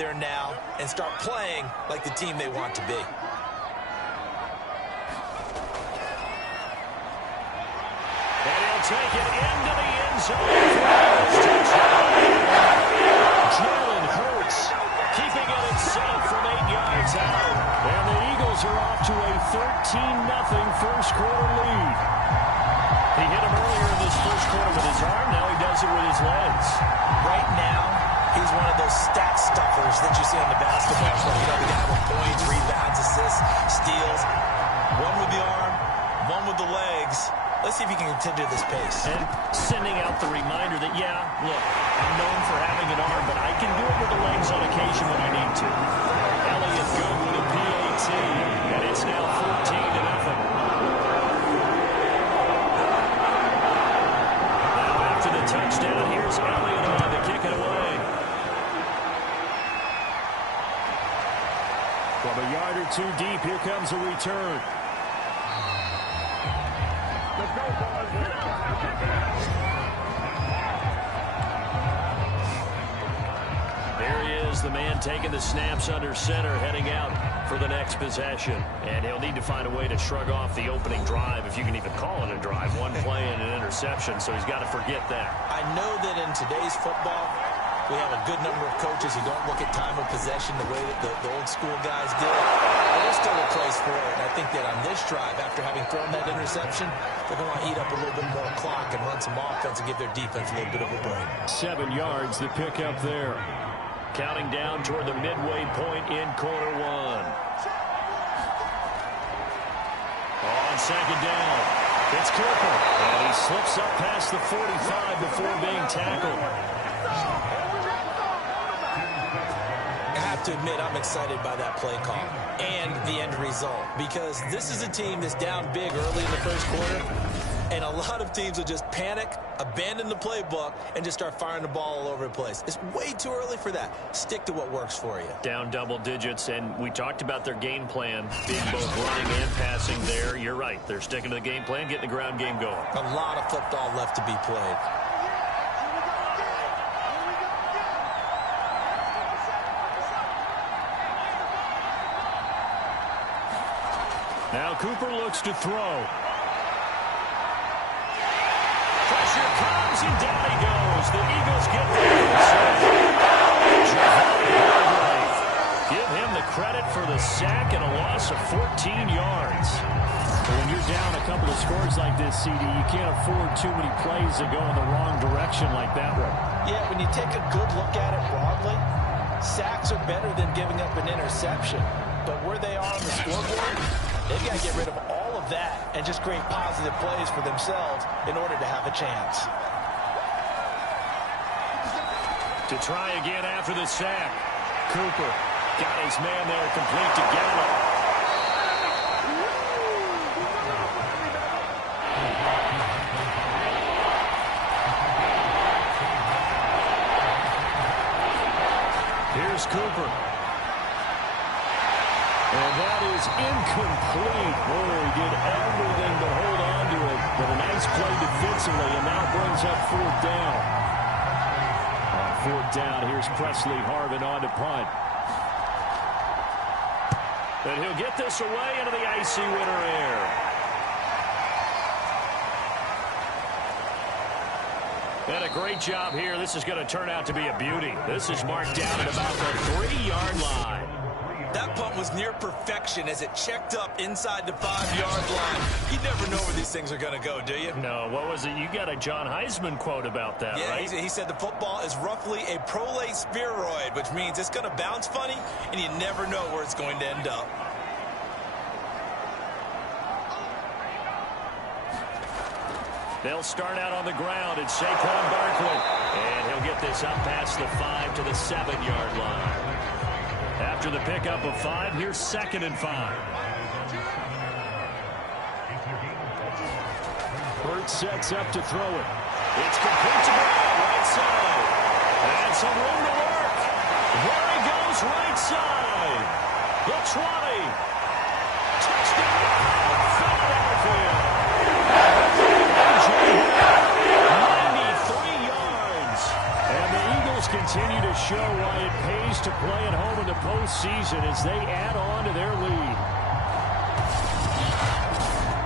there now and start playing like the team they want to be. And he'll take it into the end zone. Jalen Hurts keeping it itself from 8 yards out. And the Eagles are off to a 13-0 first quarter lead. He hit him earlier in this first quarter with his arm. Now he does it with his legs. Right now, he's one of those stat stuffers that you see on the basketball court. You know, the guy with points, rebounds, assists, steals. One with the arm, one with the legs. Let's see if he can continue this pace. And sending out the reminder that, yeah, look, I'm known for having an arm, but I can do it with the legs on occasion when I need to. Elliott good with a PAT, and it's now 14-0. Now after the touchdown, here's Elliott on to kick it away. From a yard or two deep, here comes a return. There he is, the man taking the snaps under center, heading out for the next possession. And he'll need to find a way to shrug off the opening drive, if you can even call it a drive. One play and an interception, so he's got to forget that. I know that in today's football, we have a good number of coaches who don't look at time of possession the way that the old school guys did. But there's still a place for it. And I think that on this drive, after having thrown that interception, they're going to eat up a little bit more clock and run some offense and give their defense a little bit of a break. 7 yards, the pickup there. Counting down toward the midway point in quarter one. On second down, it's Cooper. And he slips up past the 45 before being tackled. I have to admit, I'm excited by that play call and the end result, because this is a team that's down big early in the first quarter, and a lot of teams will just panic, abandon the playbook, and just start firing the ball all over the place. It's way too early for that. Stick to what works for you. Down double digits, and we talked about their game plan being both running and passing there. You're right. They're sticking to the game plan, getting the ground game going. A lot of football left to be played. Now Cooper looks to throw. Pressure comes, and down he goes. The Eagles get the give him the credit for the sack and a loss of 14 yards. When you're down a couple of scores like this, CD, you can't afford too many plays that go in the wrong direction like that one. Yeah, when you take a good look at it broadly, sacks are better than giving up an interception. But where they are on the scoreboard, they've got to get rid of all of that and just create positive plays for themselves in order to have a chance. To try again after the sack. Cooper got his man there complete to Gallup. Here's Cooper. And that is incomplete. Boy, he did everything but hold on to it. But a nice play defensively, and now brings up fourth down. On fourth down, here's Presley Harvin on to punt. And he'll get this away into the icy winter air. And a great job here. This is going to turn out to be a beauty. This is marked down at about the 3-yard line. That punt was near perfection as it checked up inside the 5-yard line. You never know where these things are going to go, do you? No, what was it? You got a John Heisman quote about that, right? Yeah, he said the football is roughly a prolate spheroid, which means it's going to bounce funny, and you never know where it's going to end up. They'll start out on the ground. It's Saquon Barkley. And he'll get this up past the 5 to the 7-yard line. After the pickup of 5, here's 2nd and 5. Hurts sets up to throw it. It's complete to Brown, right side. And some room to work. There he goes, right side. The 20. Touchdown, Philadelphia. 93 yards. And the Eagles can continue to show why it pays to play at home in the postseason as they add on to their lead.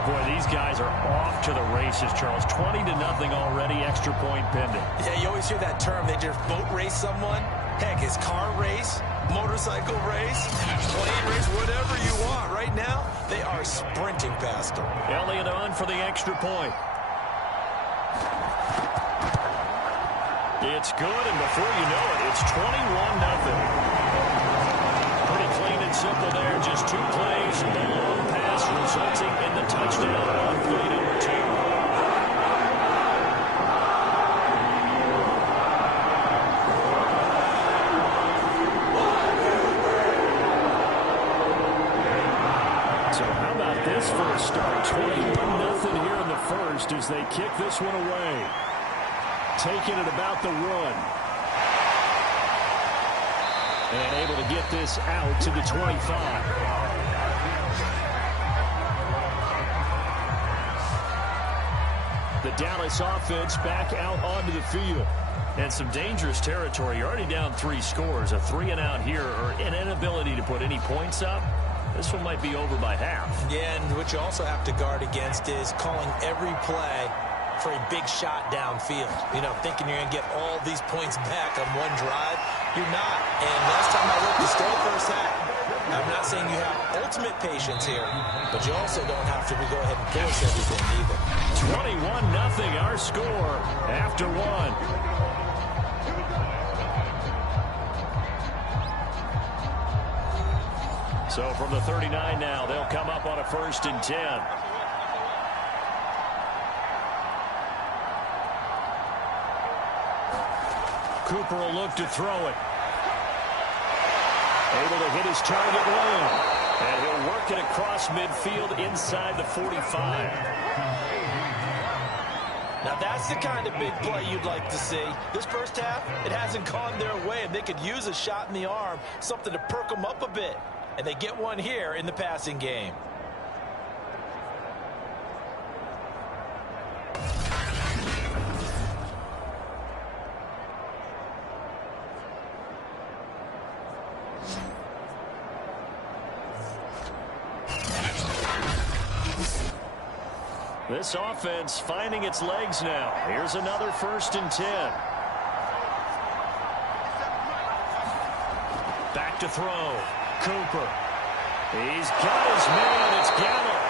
Boy, these guys are off to the races, Charles. 20-0 already, extra point pending. Yeah, you always hear that term. They just boat race someone. Heck, it's car race, motorcycle race, plane race, whatever you want. Right now, they are sprinting past them. Elliott on for the extra point. It's good, and before you know it, it's 21-0. Pretty clean and simple there. Just 2 plays, and the long pass resulting in the touchdown on play number 2. So how about this for a start? 21-0 here in the first as they kick this one away. Taking it about the 1. And able to get this out to the 25. The Dallas offense back out onto the field. And some dangerous territory. You're already down 3 scores. A 3-and-out here or an inability to put any points up. This one might be over by half. Yeah, and what you also have to guard against is calling every play for a big shot downfield. You know, thinking you're going to get all these points back on one drive. You're not. And last time I looked, the still first half. I'm not saying you have ultimate patience here, but you also don't have to go ahead and force everything either. 21-0 our score after 1. So from the 39 now, they'll come up on a 1st and 10. Cooper will look to throw it. Able to hit his target lane. And he'll work it across midfield inside the 45. Now that's the kind of big play you'd like to see. This first half, it hasn't gone their way, and they could use a shot in the arm, something to perk them up a bit. And they get one here in the passing game. This offense finding its legs now. Here's another 1st and 10. Back to throw. Cooper. He's got his man. It's Gallup.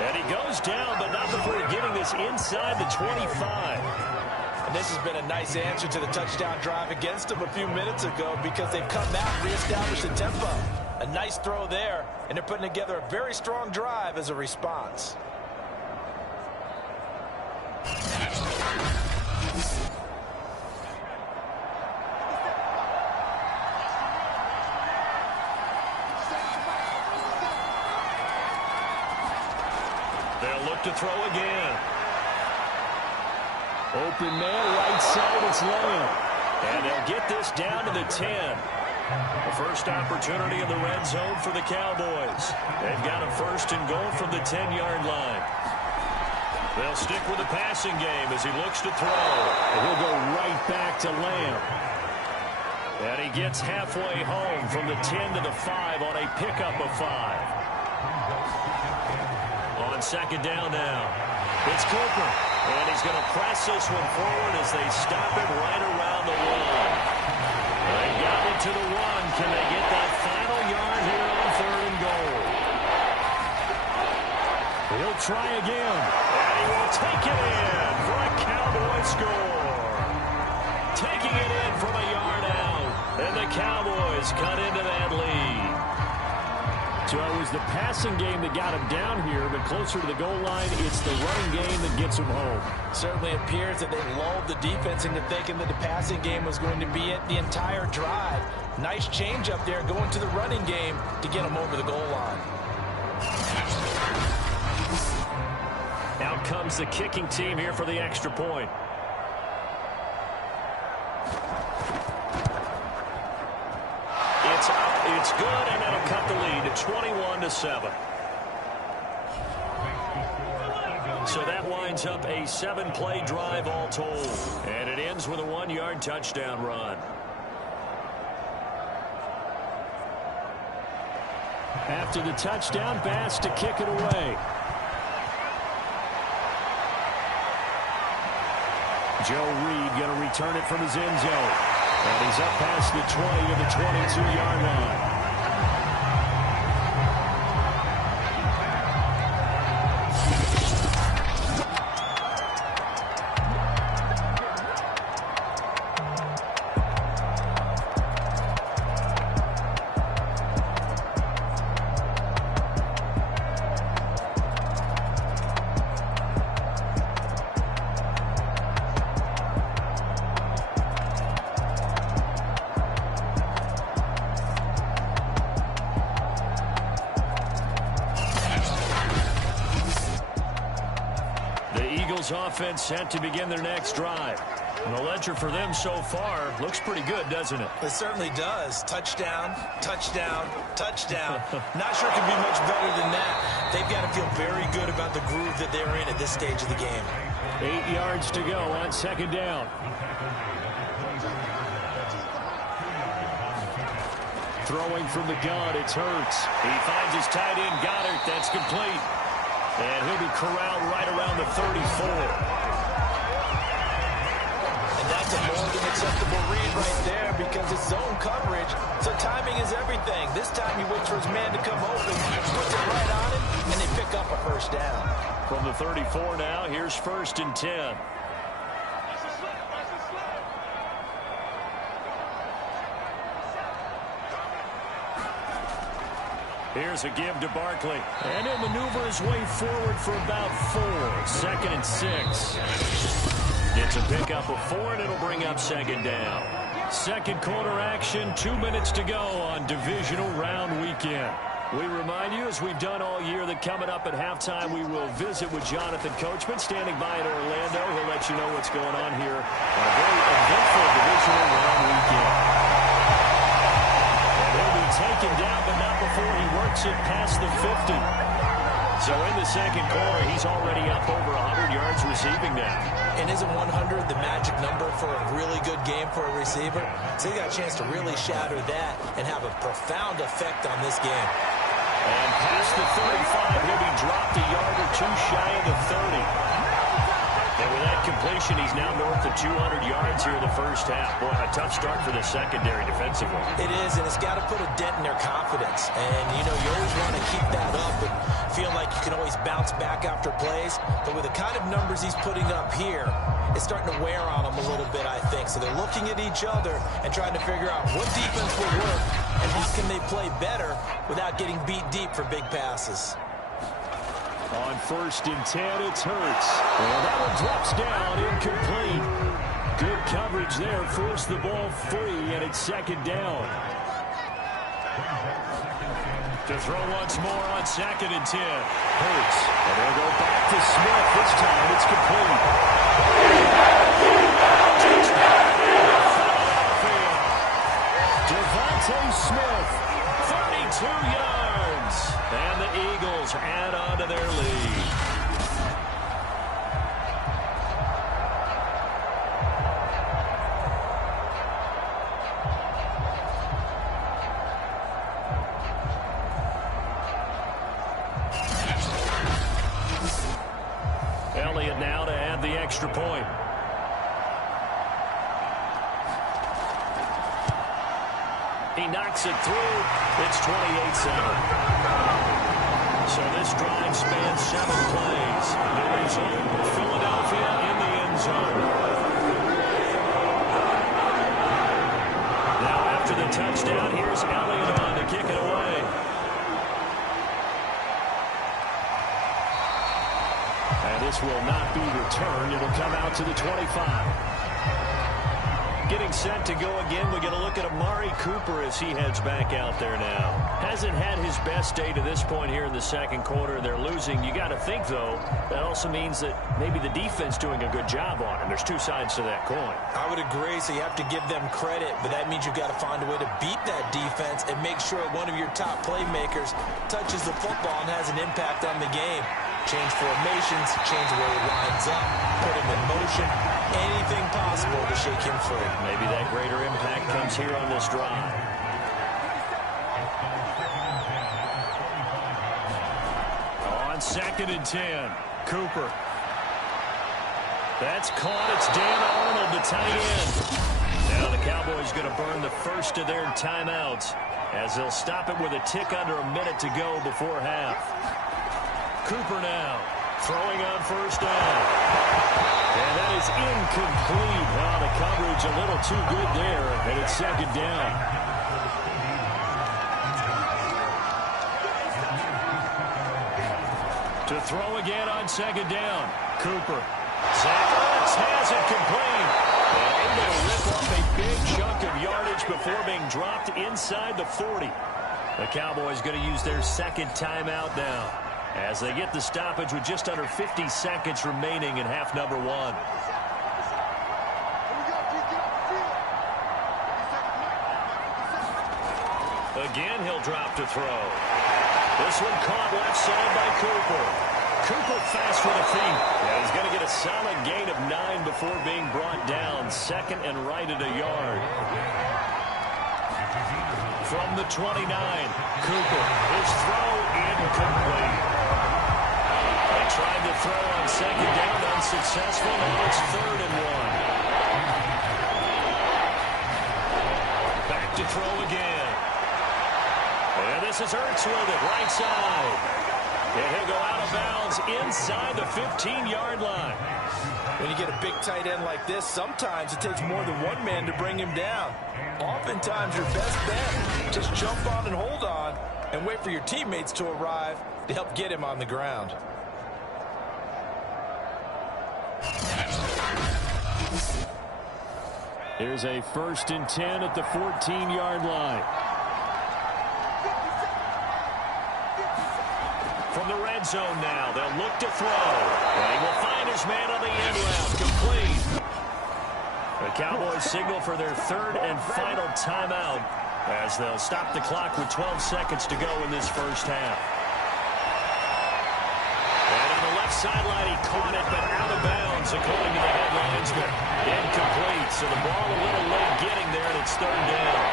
And he goes down, but not before getting this inside the 25. And this has been a nice answer to the touchdown drive against them a few minutes ago because they've come out and reestablished the tempo. A nice throw there, and they're putting together a very strong drive as a response. They'll look to throw again. Open man, right side, it's Lamb. And they'll get this down to the 10. The first opportunity in the red zone for the Cowboys. They've got a 1st and goal from the 10-yard line. They'll stick with the passing game as he looks to throw. And he'll go right back to Lamb. And he gets halfway home from the 10 to the 5 on a pickup of 5. On 2nd down now, it's Cooper. And he's going to press this one forward as they stop it right around the 1. They got it to the 1. Can they get that final yard here on 3rd and goal? He'll try again. And he will take it in for a Cowboy score. Taking it in from a yard out. And the Cowboys cut into that lead. So it was the passing game that got him down here, but closer to the goal line, it's the running game that gets him home. Certainly appears that they lulled the defense into thinking that the passing game was going to be it the entire drive. Nice change up there going to the running game to get him over the goal line. Out comes the kicking team here for the extra point. It's up, it's good, and that'll cut the lead to 21-7. So that winds up a 7-play drive all told. And it ends with a 1-yard touchdown run. After the touchdown, Bass to kick it away. Joe Reed going to return it from his end zone. And he's up past the 20 to the 22-yard line. Offense set to begin their next drive. And the ledger for them so far looks pretty good, doesn't it? It certainly does. Touchdown, touchdown, touchdown. Not sure it can be much better than that. They've got to feel very good about the groove that they're in at this stage of the game. 8 yards to go on second down. Throwing from the gun, it's Hurts. He finds his tight end, Goddard. That's complete. And he'll be corralled right around the 34. And that's a more than acceptable read right there because it's zone coverage, so timing is everything. This time he waits for his man to come open, puts it right on him, and they pick up a first down. From the 34 now, here's 1st and 10. Here's a give to Barkley. And he'll maneuver his way forward for about 4. 2nd and 6. It's a pickup of 4, and it'll bring up 2nd down. Second quarter action, 2 minutes to go on divisional round weekend. We remind you, as we've done all year, that coming up at halftime, we will visit with Jonathan Coachman, standing by in Orlando. He'll let you know what's going on here on a very eventful divisional round weekend. He'll be taken down, but not before he works it past the 50. So in the second quarter, he's already up over 100 yards receiving now. And isn't 100 the magic number for a really good game for a receiver? So he got a chance to really shatter that and have a profound effect on this game. And past the 35, he'll be dropped a yard or 2 shy of the 30. And with that completion, he's now north of 200 yards here in the first half. Boy, a tough start for the secondary defensively. It is, and it's got to put a dent in their confidence. And, you know, you always want to keep that up and feel like you can always bounce back after plays. But with the kind of numbers he's putting up here, it's starting to wear on them a little bit, I think. So they're looking at each other and trying to figure out what defense will work and how can they play better without getting beat deep for big passes. On 1st and 10, it's Hurts. Well, that one drops down, incomplete. Good coverage there, forced the ball free, and it's 2nd down. To throw once more on 2nd and 10. Hurts. And they'll go back to Smith. This time it's complete. Devontae Smith, 32 yards. And the Eagles add on to their lead. Elliott now to add the extra point. He knocks it through. It's 28-7. So this drive spans 7 plays. The result, Philadelphia in the end zone. Now after the touchdown, here's Elliott on to kick it away. And this will not be returned. It'll come out to the 25. Getting set to go again. We get a look at Amari Cooper as he heads back out there now. Hasn't had his best day to this point here in the second quarter. They're losing. You got to think, though, that also means that maybe the defense doing a good job on him. There's 2 sides to that coin. I would agree, so you have to give them credit, but that means you've got to find a way to beat that defense and make sure one of your top playmakers touches the football and has an impact on the game. change formations, change where he lines up, put him in motion, anything possible to shake him free. Maybe that greater impact comes here on this drive. On 2nd and 10, Cooper. That's caught. It's Dan Arnold, the tight end. Now the Cowboys going to burn the first of their timeouts as they'll stop it with a tick under a minute to go before half. Cooper now throwing on 1st down. And that is incomplete. Well, the coverage a little too good there, and it's 2nd down. To throw again on 2nd down. Cooper. Zach Ertz has it complete. And able to rip off a big chunk of yardage before being dropped inside the 40. The Cowboys going to use their 2nd timeout now as they get the stoppage with just under 50 seconds remaining in half number 1. Again, he'll drop to throw. This one caught left side by Cooper. Cooper fast for the feet. Yeah, he's going to get a solid gain of 9 before being brought down. 2nd and right at a yard. From the 29, Cooper. His throw incomplete. They tried to throw on 2nd down, unsuccessful. Now it's 3rd and 1. Back to throw again. And this is Ertz with it, right side. And he'll go out of bounds inside the 15-yard line. When you get a big tight end like this, sometimes it takes more than one man to bring him down. Oftentimes, your best bet, just jump on and hold on and wait for your teammates to arrive to help get him on the ground. Here's a 1st and 10 at the 14-yard line. From the red zone now, they'll look to throw. And he will find his man on the end route, complete. The Cowboys signal for their 3rd and final timeout as they'll stop the clock with 12 seconds to go in this first half. And on the left sideline, he caught it, but out of bounds, according to the head linesman. Incomplete, so the ball a little late getting there, and it's 3rd down.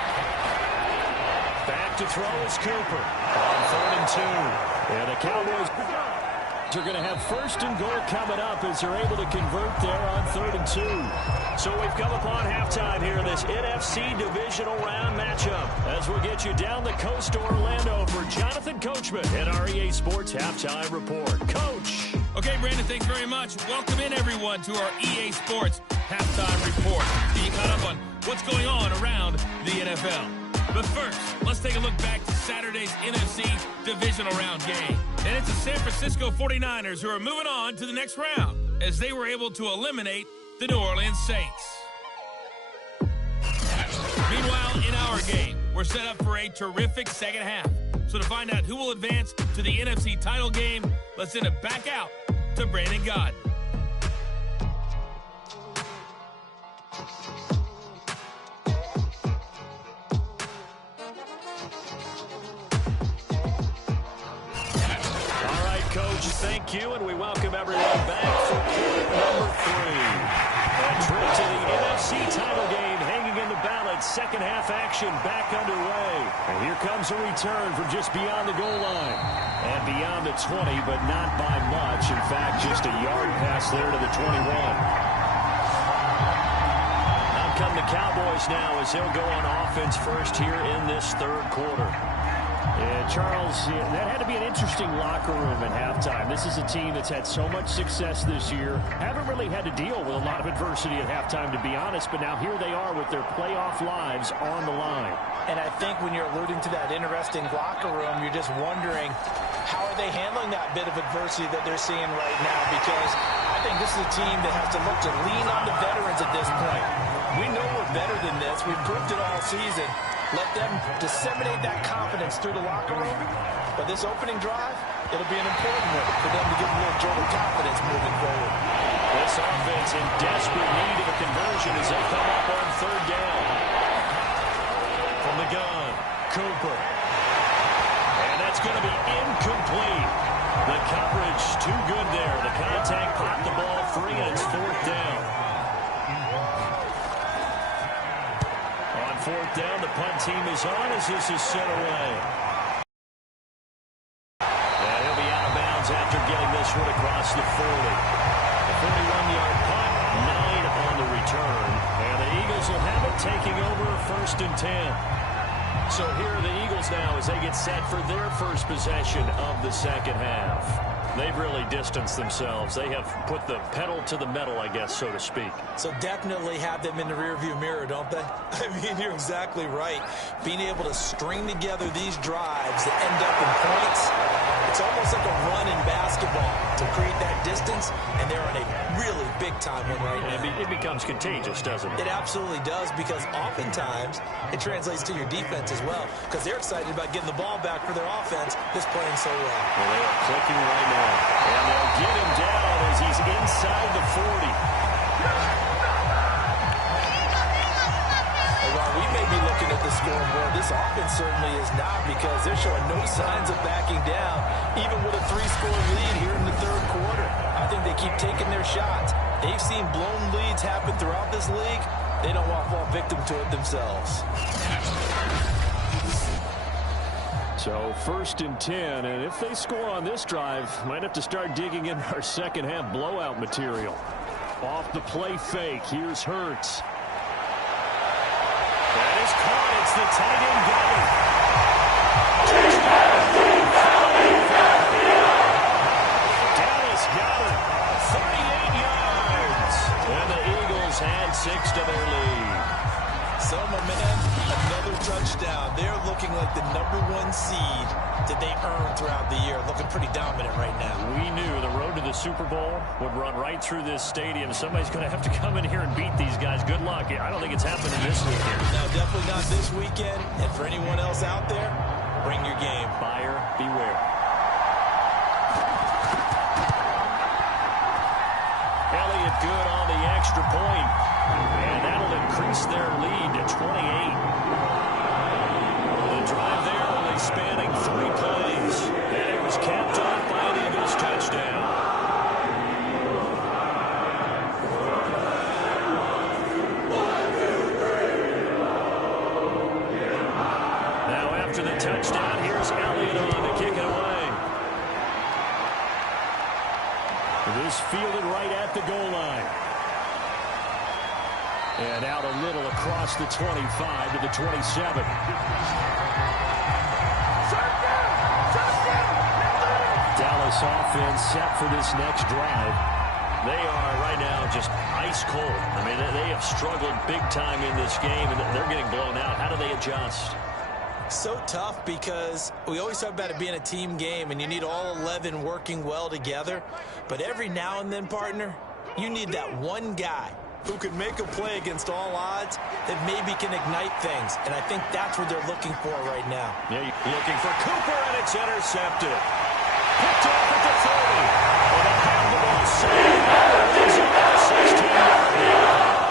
Back to throw is Cooper on 3rd and 2. And the Cowboys are going to have 1st and goal coming up as they're able to convert there on 3rd and 2. So we've come upon halftime here in this NFC divisional round matchup as we'll get you down the coast to Orlando for Jonathan Coachman and our EA Sports Halftime Report. Coach. Okay, Brandon, thanks very much. Welcome in, everyone, to our EA Sports Halftime Report. Being caught up on what's going on around the NFL. But first, let's take a look back to Saturday's NFC Divisional Round game. And it's the San Francisco 49ers who are moving on to the next round as they were able to eliminate the New Orleans Saints. Meanwhile, in our game, we're set up for a terrific second half. So to find out who will advance to the NFC title game, let's send it back out to Brandon Gott. Thank you, and we welcome everyone back for quarter number 3. A trip to the NFC title game hanging in the balance. Second half action back underway. And here comes a return from just beyond the goal line. And beyond the 20, but not by much. In fact, just a yard pass there to the 21. Out come the Cowboys now as they'll go on offense first here in this 3rd quarter. Yeah, Charles, that had to be an interesting locker room at halftime. This is a team that's had so much success this year. Haven't really had to deal with a lot of adversity at halftime, to be honest, but now here they are with their playoff lives on the line. And I think when you're alluding to that interesting locker room, you're just wondering how are they handling that bit of adversity that they're seeing right now, because I think this is a team that has to look to lean on the veterans at this point. We know we're better than this. We've proved it all season. Let them disseminate that confidence through the locker room. But this opening drive, it'll be an important one for them to give a little jolt of confidence moving forward. This offense in desperate need of a conversion as they come up on 3rd down. From the gun, Cooper. And that's going to be incomplete. The coverage too good there. The contact popped the ball free, and it's fourth down. On fourth down, the punt team is on as this is set away. And he'll be out of bounds after getting this one across the 40. A 41-yard punt, 9 on the return. And the Eagles will have it, taking over first and 10. So here are the Eagles now as they get set for their first possession of the second half. They've really distanced themselves. They have put the pedal to the metal, I guess, so to speak. So definitely have them in the rearview mirror, don't they? I mean, you're exactly right. Being able to string together these drives that end up in points, it's almost like a run in basketball to create that distance, and they're on a really big-time one right now. It becomes contagious, doesn't it? It absolutely does, because oftentimes it translates to your defense as well, because they're excited about getting the ball back for their offense that's playing so well. Well, they are clicking right now. And they'll get him down as he's inside the 40. While we may be looking at the scoreboard, this offense certainly is not, because they're showing no signs of backing down, even with a 3-score lead here in the third quarter. I think they keep taking their shots. They've seen blown leads happen throughout this league. They don't want to fall victim to it themselves. So first and 10, and if they score on this drive, might have to start digging in our second half blowout material. Off the play fake, here's Hurts. That is caught. It's the tight end Goddard. Dallas Goddard, 38 yards. And the Eagles had 6 to their lead. So momentum, another touchdown. They're looking like the #1 seed that they earned throughout the year. Looking pretty dominant right now. We knew the road to the Super Bowl would run right through this stadium. Somebody's going to have to come in here and beat these guys. Good luck. I don't think it's happening this weekend. No, definitely not this weekend. And for anyone else out there, bring your game. Buyer beware. Elliott good on the extra point. And that'll increase their lead to 28. The drive there only spanning 3 plays. And it was capped off by an Eagles touchdown. Now after the touchdown, here's Elliott on to kick it away. This fielded right at the goal line. And out a little across the 25 to the 27. Dallas offense set for this next drive. They are right now just ice cold. I mean, they have struggled big time in this game, and they're getting blown out. How do they adjust? So tough, because we always talk about it being a team game, and you need all 11 working well together. But every now and then, partner, you need that one guy who can make a play against all odds that maybe can ignite things. And I think that's what they're looking for right now. Yeah, looking for Cooper, and it's intercepted. Picked off at the 30. And they have the ball saved. He's on the 16-yard line.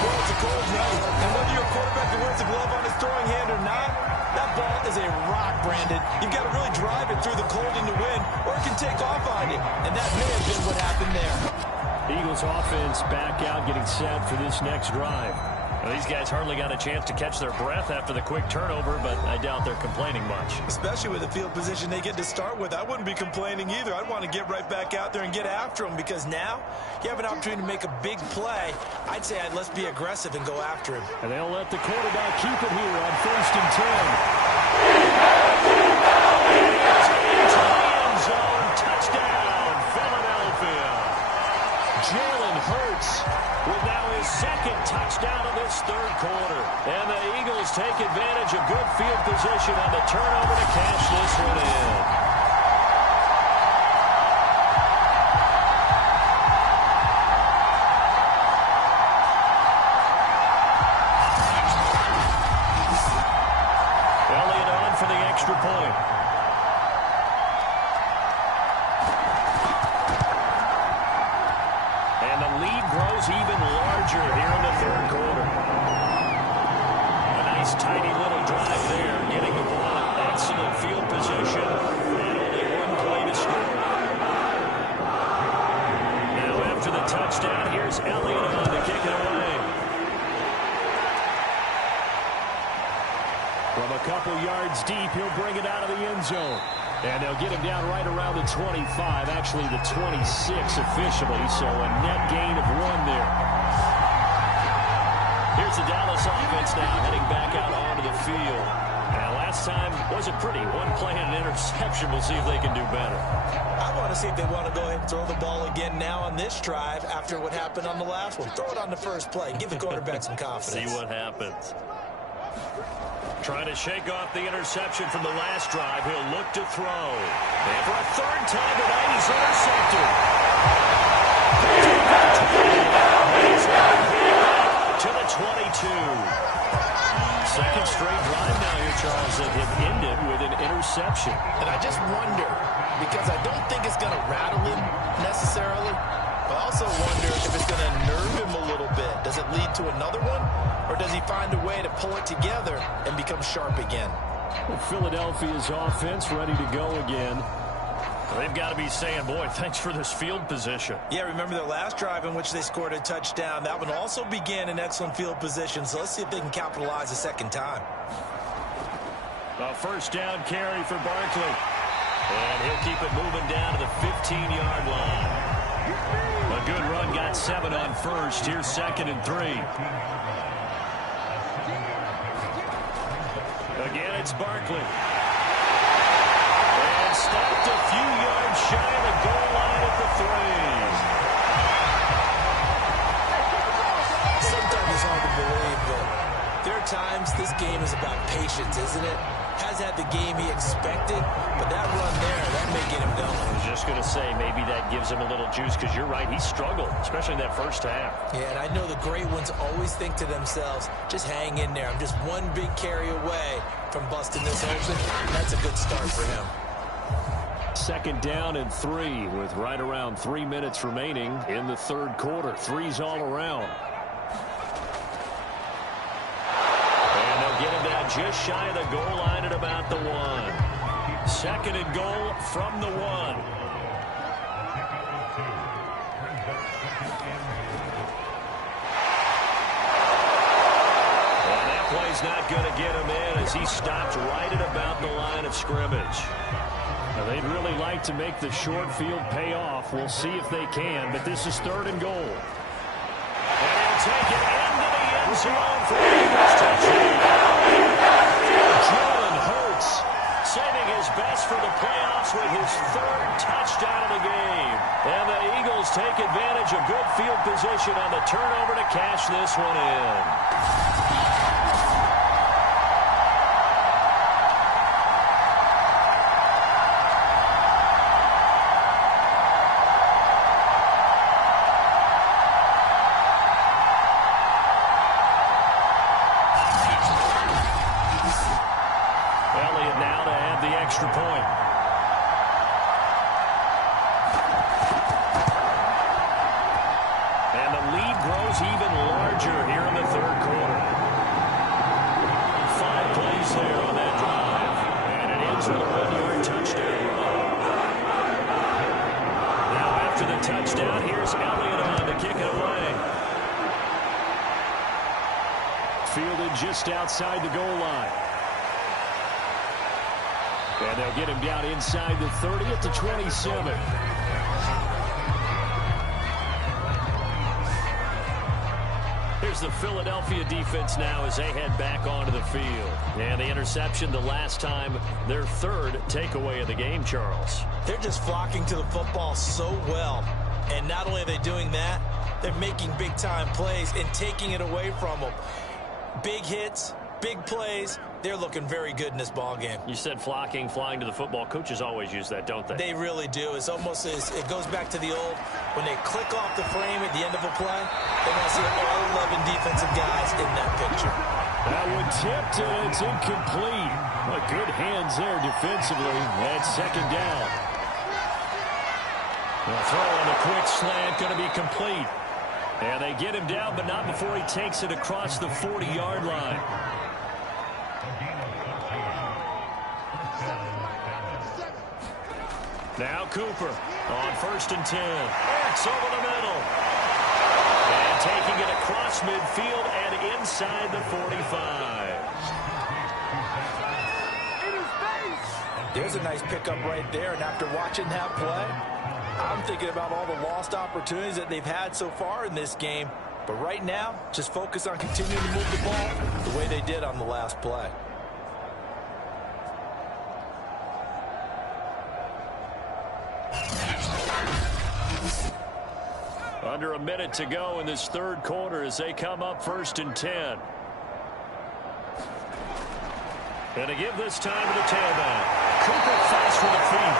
Well, it's a cold night, and whether you're a quarterback that wears a glove on his throwing hand or not, that ball is a rock, Brandon. You've got to really drive it through the cold and the wind, or it can take off on you. And that may have been what happened there. Eagles offense back out, getting set for this next drive. Well, these guys hardly got a chance to catch their breath after the quick turnover, but I doubt they're complaining much. Especially with the field position they get to start with. I wouldn't be complaining either. I'd want to get right back out there and get after them, because now you have an opportunity to make a big play. I'd say let's be aggressive and go after him. And they'll let the quarterback keep it here on first and 10. Into the end zone. Touchdown, Philadelphia. Jalen Hurts with now his second touchdown of this third quarter. And the Eagles take advantage of good field position on the turnover to cash this one in. Elliott on for the extra point. Even larger here in the third quarter. A nice tidy little drive there, getting the ball in excellent field position. And only one play to A couple yards deep, he'll bring it out of the end zone. And they'll get him down right around the 25, actually the 26 officially, so a net gain of 1 there. Here's the Dallas offense now heading back out onto the field. And last time wasn't pretty. 1 play and an interception. We'll see if they can do better. I want to see if they want to go ahead and throw the ball again now on this drive after what happened on the last one. Throw it on the first play. Give the quarterback some confidence. See what happens. Trying to shake off the interception from the last drive. He'll look to throw. And for a 3rd time tonight, he's intercepted. To the 22. 2nd straight drive now here, Charles, that have ended with an interception. And I just wonder, because I don't think it's going to rattle him necessarily, but I also wonder if it's going to nerve him a little bit. Does it lead to another one? Or does he find a way to pull it together and become sharp again? Well, Philadelphia's offense ready to go again. They've got to be saying, boy, thanks for this field position. Yeah, remember their last drive in which they scored a touchdown. That one also began in excellent field position, so let's see if they can capitalize a second time. A 1st down carry for Barkley. And he'll keep it moving down to the 15-yard line. A good run, got 7 on 1st. Here's 2nd and 3. Again, it's Barkley. And stopped a few yards shy of the goal line at the 3. Sometimes it's hard to believe, but there are times this game is about patience, isn't it? Has had the game he expected, but that run there, that may get him going. I was just going to say, maybe that gives him a little juice, because you're right, he struggled, especially in that 1st half. Yeah, and I know the great ones always think to themselves, just hang in there. I'm just one big carry away from busting this open. That's a good start for him. 2nd down and 3 with right around 3 minutes remaining in the 3rd quarter. 3's all around. And they'll get him down just shy of the goal line at about the 1. 2nd and goal from the 1. And that play's not going to get him in as he stopped right at about the line of scrimmage. Now, they'd really like to make the short field pay off. We'll see if they can, but this is 3rd and goal. And he'll take it into the end zone for Eagles touchdown. Jalen Hurts saving his best for the playoffs with his 3rd touchdown of the game. And the Eagles take advantage of good field position on the turnover to cash this one in. Extra point. And the lead grows even larger here in the 3rd quarter. 5 plays there on that drive. And it ends with a 1-yard touchdown run. Now after the touchdown, here's Elliott on to kick it away. Fielded just outside the goal line. And they'll get him down inside the 30 at the 27. Here's the Philadelphia defense now as they head back onto the field. And the interception the last time, their 3rd takeaway of the game, Charles. They're just flocking to the football so well. And not only are they doing that, they're making big-time plays and taking it away from them. Big hits, big plays. They're looking very good in this ball game. You said flocking, flying to the football. Coaches always use that, don't they? They really do. It's almost as it goes back to the old, when they click off the frame at the end of a play, they want to see all 11 defensive guys in that picture. That one tipped, and it's incomplete. Well, good hands there defensively. That's 2nd down. The throw on the quick slant going to be complete. And they get him down, but not before he takes it across the 40-yard line. Now Cooper on 1st and 10. It's over the middle. And taking it across midfield and inside the 45. There's a nice pickup right there, and after watching that play, I'm thinking about all the lost opportunities that they've had so far in this game. But right now, just focus on continuing to move the ball the way they did on the last play. Under a minute to go in this third quarter as they come up 1st and 10. And to give this time to the tailback. Cooper fast with the feet.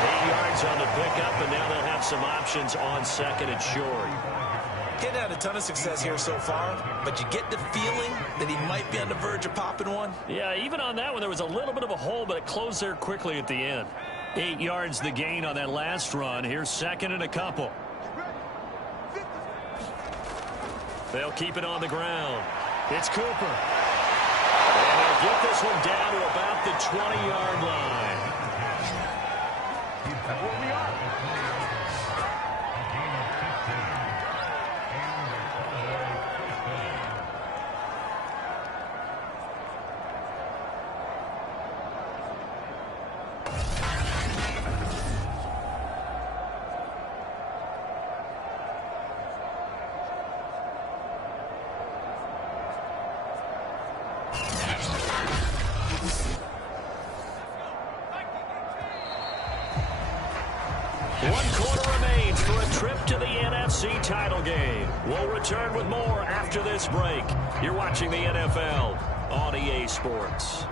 8 yards on the pickup, and now they'll have some options on 2nd and short. Getting had a ton of success here so far, but you get the feeling that he might be on the verge of popping one. Yeah, even on that one, there was a little bit of a hole, but it closed there quickly at the end. 8 yards the gain on that last run. Here's 2nd and a couple. They'll keep it on the ground. It's Cooper. And they'll get this one down to about the 20-yard line. That's where we are. Title game. We'll return with more after this break. You're watching the NFL on EA Sports.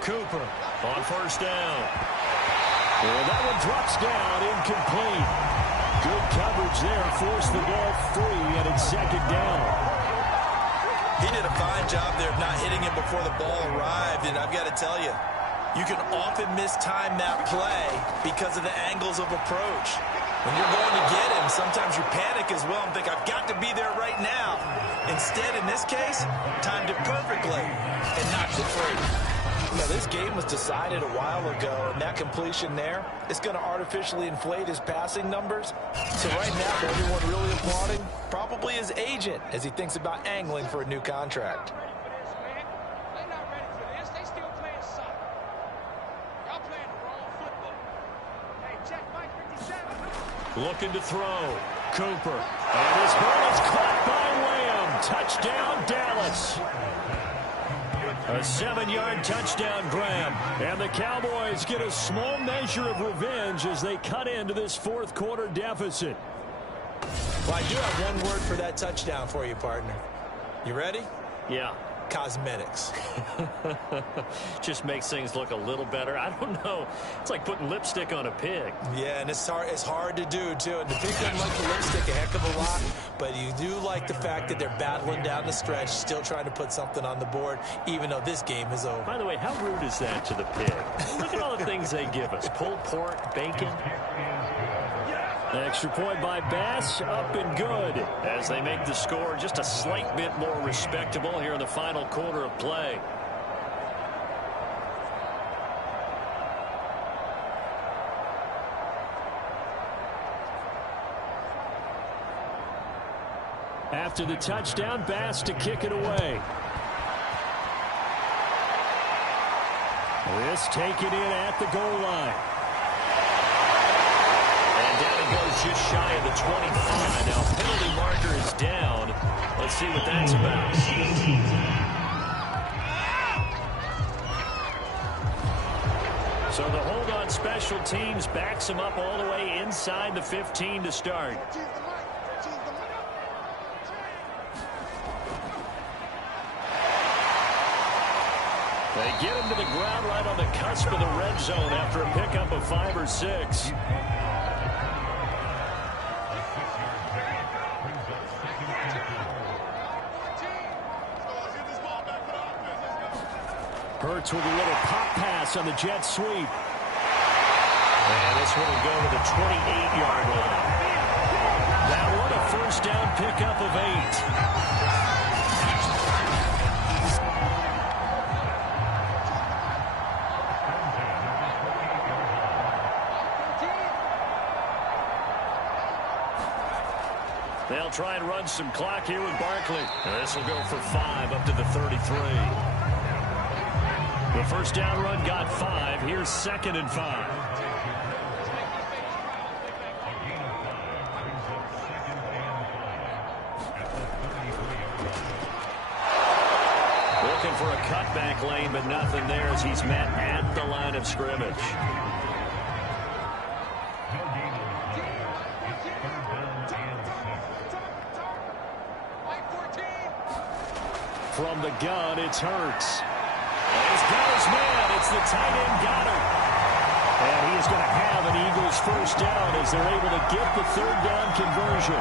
Cooper on 1st down. Well, that one drops down, incomplete. Good coverage there, forced the ball free, and it's 2nd down. He did a fine job there of not hitting him before the ball arrived, and I've got to tell you, you can often mistime that play because of the angles of approach. When you're going to get him, sometimes you panic as well and think, I've got to be there right now. Instead, in this case, timed it perfectly and knocked it free. Now, this game was decided a while ago, and that completion there is going to artificially inflate his passing numbers. So right now, the only one really applauding probably his agent as he thinks about angling for a new contract. Looking to throw. Cooper. And his ball is caught by Lamb. Touchdown, Dallas. A 7-yard touchdown grab. And the Cowboys get a small measure of revenge as they cut into this 4th quarter deficit. Well, I do have one word for that touchdown for you, partner. You ready? Yeah. Cosmetics. Just makes things look a little better. I don't know. It's like putting lipstick on a pig. Yeah, and it's hard to do, too. And the pig doesn't like the lipstick a heck of a lot, but you do like the fact that they're battling down the stretch, still trying to put something on the board, even though this game is over. By the way, how rude is that to the pig? Look at all the things they give us. Pulled pork, bacon. Extra point by Bass, up and good as they make the score just a slight bit more respectable here in the final quarter of play. After the touchdown, Bass to kick it away. This taken in at the goal line. Down it goes just shy of the 25. Now, penalty marker is down. Let's see what that's about. So the hold on special teams backs him up all the way inside the 15 to start. They get him to the ground right on the cusp of the red zone after a pickup of 5 or 6. Hurts with a little pop pass on the jet sweep. And this one will go to the 28-yard line. That one a first down pickup of 8. They'll try and run some clock here with Barkley. This will go for 5 up to the 33. The first down run got 5. Here's 2nd and 5. Looking for a cutback lane, but nothing there as he's met at the line of scrimmage. From the gun, it's Hurts. He's got his man. It's the tight end Goddard. And he's going to have an Eagles first down as they're able to get the 3rd down conversion.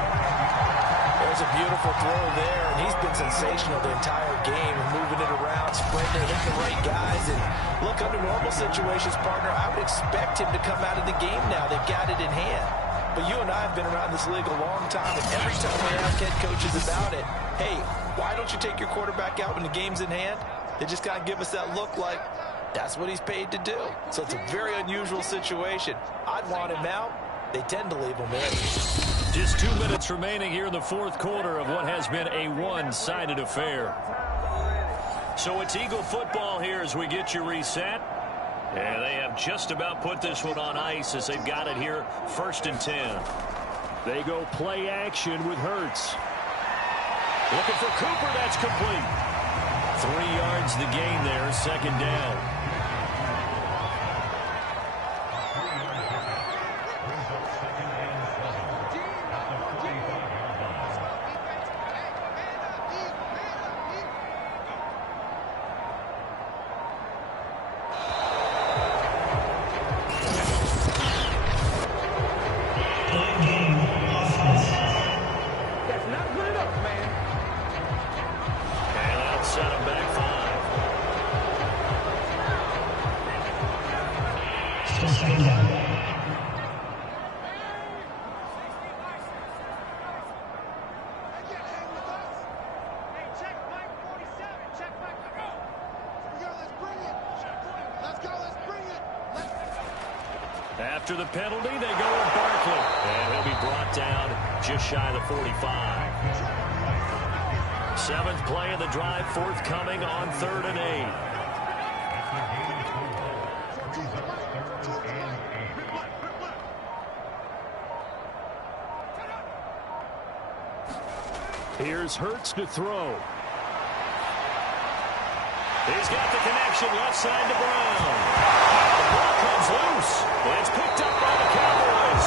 There's a beautiful throw there, and he's been sensational the entire game, moving it around, sprinting, hitting the right guys. And look, under normal situations, partner, I would expect him to come out of the game now. They've got it in hand. But you and I have been around this league a long time, and every time we ask head coaches about it, hey, why don't you take your quarterback out when the game's in hand? They just kind of give us that look like that's what he's paid to do. So it's a very unusual situation. I'd want him out. They tend to leave him in. Just 2 minutes remaining here in the 4th quarter of what has been a one-sided affair. So it's Eagle football here as we get you reset. And they have just about put this one on ice as they've got it here 1st and 10. They go play action with Hurts. Looking for Cooper. That's complete. 3 yards the gain there. 2nd down. After the penalty, they go with Barkley. And he'll be brought down just shy of the 45. 7th play of the drive, forthcoming on 3rd and 8. Here's Hurts to throw. He's got the connection left side to Brown. The ball comes loose. It's picked up by the Cowboys.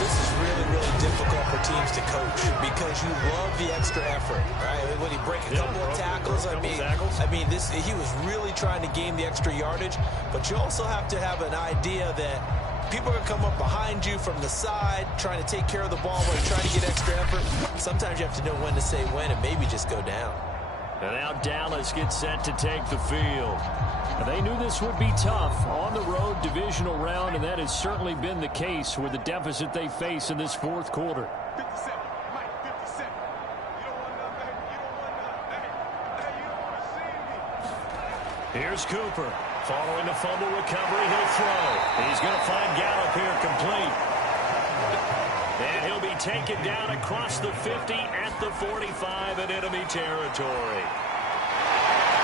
This is really, really difficult for teams to coach because you love the extra effort, right? When he break a couple of tackles, I mean, he was really trying to gain the extra yardage, but you also have to have an idea that people are going to come up behind you from the side, trying to take care of the ball while you're trying to get extra effort. Sometimes you have to know when to say when and maybe just go down. And now Dallas gets set to take the field. And they knew this would be tough on the road divisional round, and that has certainly been the case with the deficit they face in this 4th quarter. 57, Mike, 57. You don't want none, baby. You don't want none. Hey, you don't want to see me. Here's Cooper. Following the fumble recovery, he'll throw. He's going to find Gallup here complete. And he'll be taken down across the 50 at the 45 in enemy territory.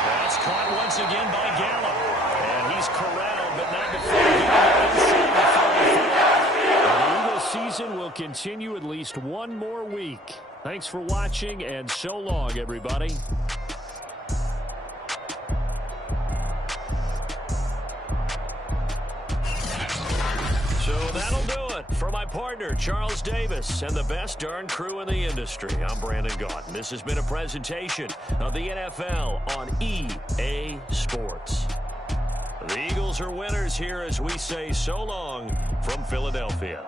That's caught once again by Gallup. And he's corralled, but not defended. The Eagles season will continue at least one more week. Thanks for watching, and so long, everybody. So that'll do it for my partner, Charles Davis, and the best darn crew in the industry. I'm Brandon Gaudin. This has been a presentation of the NFL on EA Sports. The Eagles are winners here as we say so long from Philadelphia.